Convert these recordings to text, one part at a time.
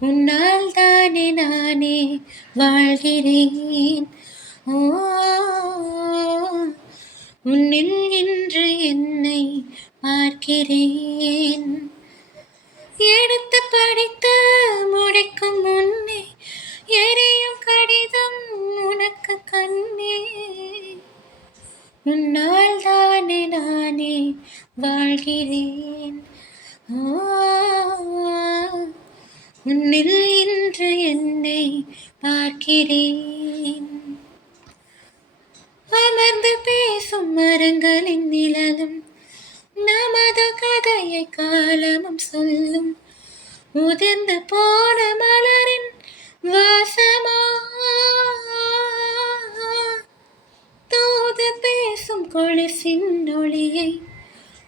உன்னால் தானே நானே வாழ்கிறேன். ஓ, உன்னில் இன்று என்னை பார்க்கிறேன். எடுத்து படித்து முடிக்கும் முன்னே எரியும் கடிதம் உனக்கு கண்ணே. உன்னால் தானே நானே வாழ்கிறேன். ஓ, உன்னில் இன்று என்னை பார்க்கிறேன். அமர்ந்து பேசும் மரங்களின் நிழலும் நமது கதையை காலமும் சொல்லும். உதிர்ந்து போன மலரின் வாசமா தூது பேசும் கொலுசின் ஒளியை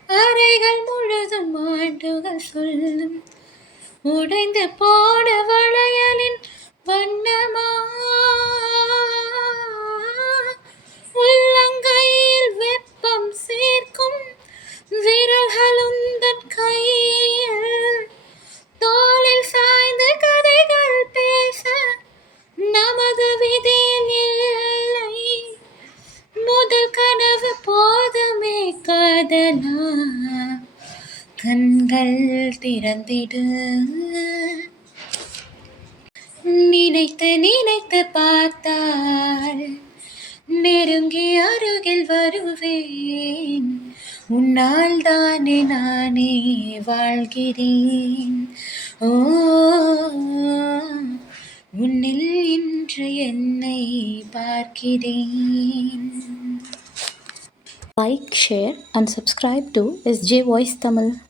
அறைகள் முழுதும் ஆண்டுகள் சொல்லும். உடைந்து போன வளையலின் வண்ணமா உள்ளங்கையில் வெப்பம் சேர்க்கும் விரல்களுந்தன் கையில். தோளில் சாய்ந்த கதைகள் பேச நமது விதியில் இல்லை. முதல் கனவு போதுமே காதலா, கண்கள் திறந்திடு. நினைத்து நினைத்து பார்த்தால் நெருங்கி அருகில் வருவேன். உன்னால் தானே நானே வாழ்கிறேன். ஓ, உன்னில் இன்று என்னை பார்க்கிறேன். Like, share and subscribe to SJ Voice Tamil.